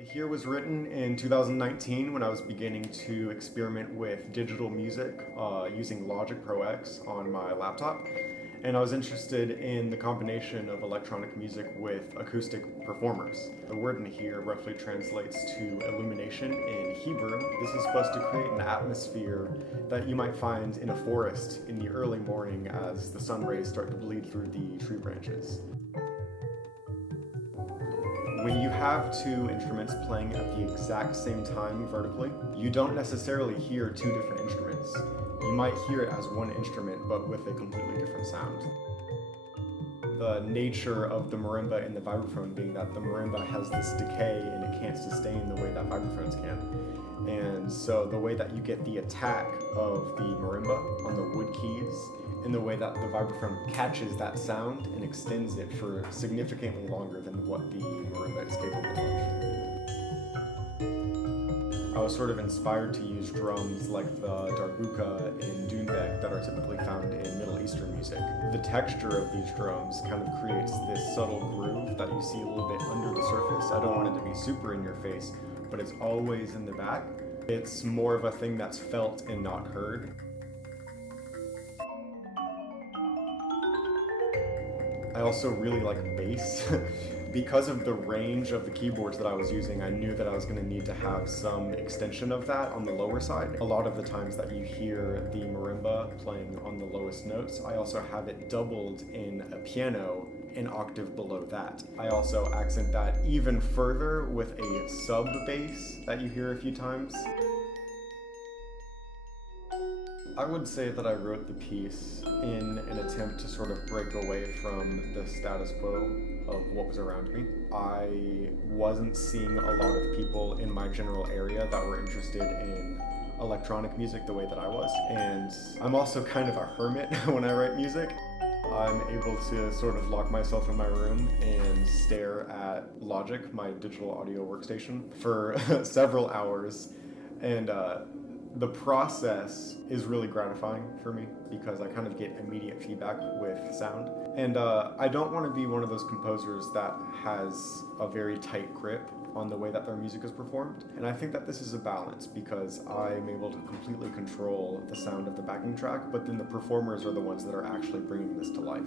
Nhiyr was written in 2019 when I was beginning to experiment with digital music using Logic Pro X on my laptop. And I was interested in the combination of electronic music with acoustic performers. The word Nhiyr roughly translates to illumination in Hebrew. This is supposed to create an atmosphere that you might find in a forest in the early morning as the sun rays start to bleed through the tree branches. When you have two instruments playing at the exact same time vertically, you don't necessarily hear two different instruments. You might hear it as one instrument, but with a completely different sound. The nature of the marimba and the vibraphone being that the marimba has this decay and it can't sustain the way that vibraphones can. And so the way that you get the attack of the marimba on the wood keys and the way that the vibraphone catches that sound and extends it for significantly longer than what the marimba is capable of. I was sort of inspired to use drums like the darbuka and dunbek that are typically found in Middle Eastern music. The texture of these drums kind of creates this subtle groove that you see a little bit under the surface. I don't want it to be super in your face, but it's always in the back. It's more of a thing that's felt and not heard. I also really like bass. Because of the range of the keyboards that I was using, I knew that I was going to need to have some extension of that on the lower side. A lot of the times that you hear the marimba playing on the lowest notes, I also have it doubled in a piano an octave below that. I also accent that even further with a sub bass that you hear a few times. I would say that I wrote the piece in an attempt to sort of break away from the status quo of what was around me. I wasn't seeing a lot of people in my general area that were interested in electronic music the way that I was. And I'm also kind of a hermit when I write music. I'm able to sort of lock myself in my room and stare at Logic, my digital audio workstation, for several hours. And the process is really gratifying for me because I kind of get immediate feedback with sound. And I don't want to be one of those composers that has a very tight grip on the way that their music is performed. And I think that this is a balance because I'm able to completely control the sound of the backing track, but then the performers are the ones that are actually bringing this to life.